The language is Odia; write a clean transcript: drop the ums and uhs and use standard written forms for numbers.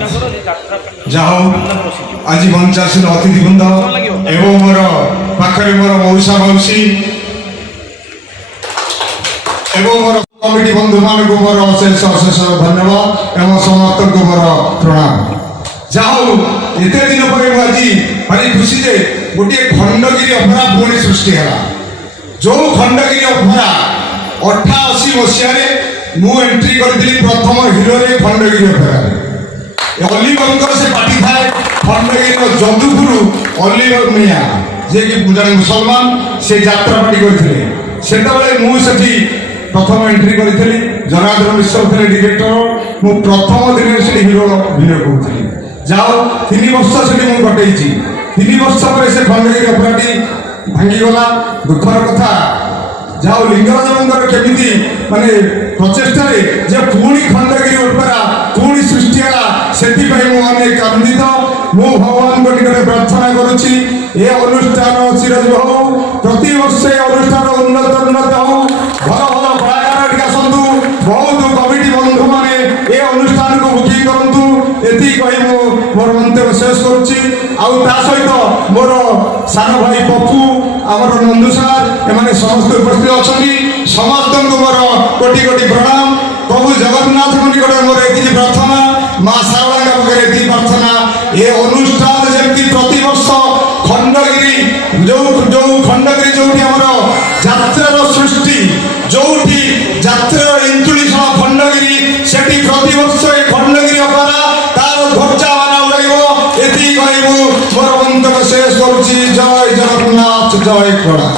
ଯାହା ହଉ ଆଜି ମଞ୍ଚାସୀନ ଅତିଥିବୃନ୍ଦ ଏବଂ ମୋର ପାଖରେ ମୋର ମଉସା ମାଉସୀ ଏବଂ ମୋର କମିଟି ବନ୍ଧୁମାନଙ୍କୁ ମୋର ଅଶେଷ ଅଶେଷ ଧନ୍ୟବାଦ ଏବଂ ସମସ୍ତଙ୍କୁ ମୋର ପ୍ରଣାମ। ଯାହା ହଉ ଏତେ ଦିନ ପରେ ମୁଁ ଆଜି ଭାରି ଖୁସି ଯେ ଗୋଟିଏ ଖଣ୍ଡଗିରି ଅପେରା ପୁଣି ସୃଷ୍ଟି ହେଲା। ଯେଉଁ ଖଣ୍ଡଗିରି ଅପେରା 88 ମସିହାରେ ମୁଁ ଏଣ୍ଟ୍ରି କରିଥିଲି ପ୍ରଥମ ହିରୋରେ ଖଣ୍ଡଗିରି ଅପେରାରେ। ଅଲିଭଙ୍କର ସେ ପାର୍ଟି ଥାଏ ଖଣ୍ଡଗିରିର ଯଦୁପୁର ଅଲିଭର ମିଆଁ ଯିଏକି ଜଣେ ମୁସଲମାନ ସେ ଯାତ୍ରା ପାର୍ଟି କରିଥିଲେ। ସେତେବେଳେ ମୁଁ ସେଠି ପ୍ରଥମ ଏଣ୍ଟ୍ରି କରିଥିଲି। ଜନାର୍ଦ୍ଦନ ମିଶ୍ର ଥିଲେ ଡିରେକ୍ଟର। ମୁଁ ପ୍ରଥମ ଦିନରେ ସେଠି ହିରୋ କରୁଥିଲି। ଯାଉ 3 ବର୍ଷ ସେଠି ମୁଁ କଟେଇଛି। 3 ବର୍ଷ ପରେ ସେ ଖଣ୍ଡଗିରି ଅପେରାଟି ଭାଙ୍ଗିଗଲା। ଦୁଃଖର କଥା ଯାଉ ଲିଙ୍ଗରାଜଙ୍କର କେମିତି ମାନେ ପ୍ରଚେଷ୍ଟାରେ ଯେ ପୁଣି ଖଣ୍ଡଗିରି ଅପେରା ପୁଣି ସୃଷ୍ଟି ହେଲା ସେଥିପାଇଁ ମୁଁ ଅନେକ ଆନନ୍ଦିତ। ମୁଁ ଭଗବାନଙ୍କ ନିକଟରେ ପ୍ରାର୍ଥନା କରୁଛି ଏ ଅନୁଷ୍ଠାନ ଚିରଜୀବ ହଉ, ପ୍ରତିବର୍ଷ ଏ ଅନୁଷ୍ଠାନ ଉନ୍ନତ ହଉ, ଭଲ ଭଲ କଳାକାର ଟିକେ ଆସନ୍ତୁ, ବହୁତ କମିଟି ବନ୍ଧୁମାନେ ଏ ଅନୁଷ୍ଠାନକୁ ବୁକିଂ କରନ୍ତୁ। ଏତିକି କହି ମୁଁ ମୋର ମନ୍ତବ୍ୟ ଶେଷ କରୁଛି। ଆଉ ତା ସହିତ ମୋର ସାନ ଭାଇ ପପୁ ଆମର ନନ୍ଦୁ ସାର୍ ଏମାନେ ସମସ୍ତେ ଉପସ୍ଥିତ ଅଛନ୍ତି। ସମସ୍ତଙ୍କୁ ମୋର କୋଟି କୋଟି ପ୍ରଣାମ। ପ୍ରଭୁ ଜଗନ୍ନାଥଙ୍କ ନିକଟରେ ମୋର ଏତିକି ପ୍ରାର୍ଥନା, ମା ଶାରଳାଙ୍କ ପାଖରେ ଏତିକି ପ୍ରାର୍ଥନା ଏ ଅନୁଷ୍ଠାନ ଯେମିତି ପ୍ରତିବର୍ଷ ଖଣ୍ଡଗିରି ଯୋଉ ଖଣ୍ଡଗିରି ଯୋଉଠି ଆମର ଯାତ୍ରାର ସୃଷ୍ଟି, ଯୋଉଠି ଯାତ୍ରାର ଇନ୍ତୁଳିଶାଳ ଖଣ୍ଡଗିରି, ସେଠି ପ୍ରତିବର୍ଷ ଏ ଖଣ୍ଡଗିରି ଅପେରା ତାର ଧ୍ୱଜାମାନ ଉଡ଼ାଇବ। ଏତିକି କହି ମୁଁ ମୋର ମନ୍ତବ୍ୟ ଶେଷ କରୁଛି। ଜୟ ଜଗନ୍ନାଥ, ଜୟ କଳା।